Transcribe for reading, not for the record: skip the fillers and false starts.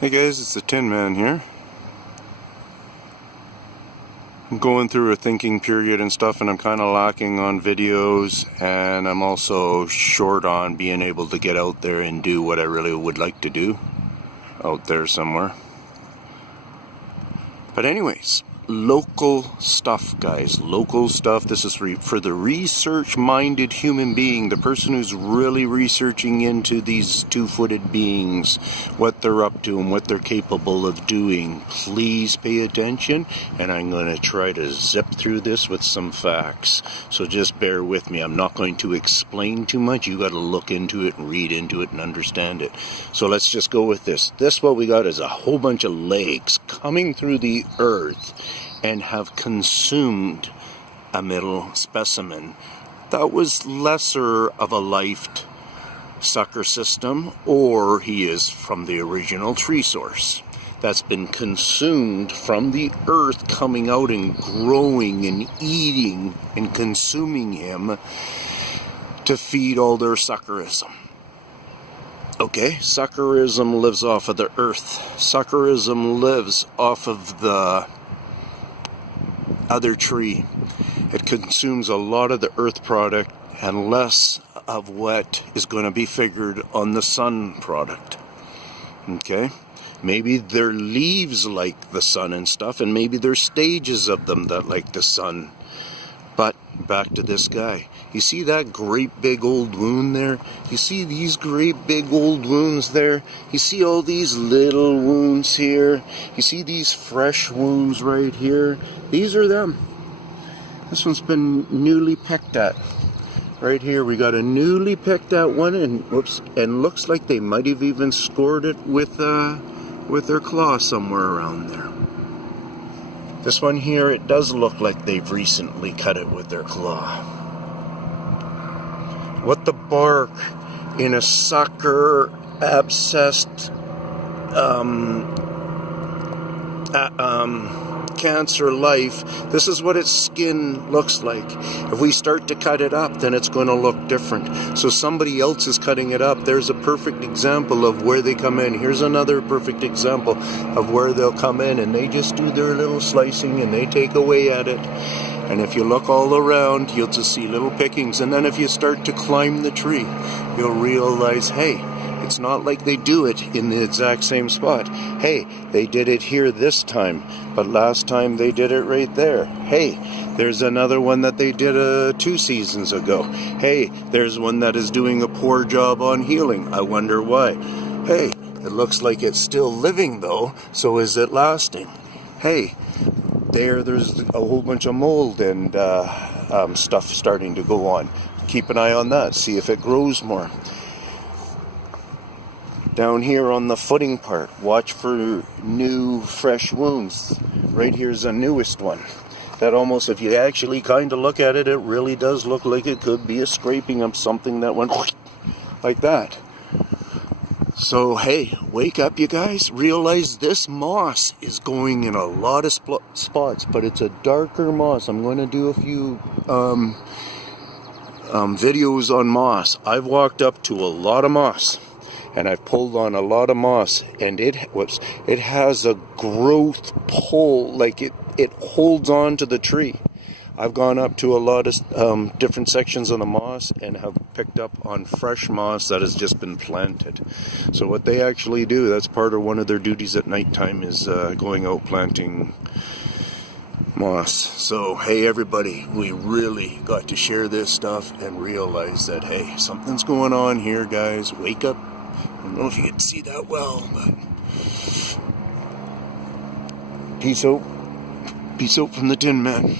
Hey guys, it's the Tinman here. I'm going through a thinking period and stuff, and I'm kind of lacking on videos, and I'm also short on being able to get out there and do what I really would like to do out there somewhere. But anyways, local stuff, guys. Local stuff. This is for the research-minded human being, the person who's really researching into these two-footed beings, what they're up to and what they're capable of doing. Please pay attention, and I'm going to try to zip through this with some facts. So just bear with me. I'm not going to explain too much. You got to look into it and read into it and understand it. So let's just go with this. This, what we got is a whole bunch of legs coming through the earth and have consumed a middle specimen that was lesser of a lifed sucker system, or he is from the original tree source that's been consumed from the earth, coming out and growing and eating and consuming him to feed all their suckerism. Okay, suckerism lives off of the earth. Suckerism lives off of the other tree. It consumes a lot of the earth product and less of what is going to be figured on the sun product. Okay, maybe their leaves like the sun and stuff, and maybe there's stages of them that like the sun. But back to this guy. You see that great big old wound there? You see these great big old wounds there? You see all these little wounds here? You see these fresh wounds right here? These are them. This one's been newly picked at. Right here we got a newly picked at one, and whoops, and looks like they might have even scored it with their claw somewhere around there. This one here, it does look like they've recently cut it with their claw. What the bark in a sucker abscessed cancer life, this is what its skin looks like. If we start to cut it up, then it's going to look different. So somebody else is cutting it up. There's a perfect example of where they come in. Here's another perfect example of where they'll come in, and they just do their little slicing and they take away at it. And if you look all around, you'll just see little pickings. And then if you start to climb the tree, you'll realize, hey, it's not like they do it in the exact same spot. Hey, they did it here this time, but last time they did it right there. Hey, there's another one that they did 2 seasons ago. Hey, there's one that is doing a poor job on healing. I wonder why. Hey, it looks like it's still living though, so is it lasting? Hey, there's a whole bunch of mold and stuff starting to go on. Keep an eye on that, see if it grows more. Down here on the footing part, watch for new fresh wounds. Right here's the newest one. That almost, if you actually kind of look at it, it really does look like it could be a scraping of something that went like that. So hey, wake up you guys. Realize this moss is going in a lot of spots, but it's a darker moss. I'm going to do a few videos on moss. I've walked up to a lot of moss, and I've pulled on a lot of moss, and it has a growth pull, like it holds on to the tree. I've gone up to a lot of different sections of the moss and have picked up on fresh moss that has just been planted. So what they actually do, that's part of one of their duties at nighttime, is going out planting moss. So hey everybody, we really got to share this stuff and realize that hey, something's going on here, guys. Wake up. I don't know if you can see that well, but peace out. Peace out from the Tinman.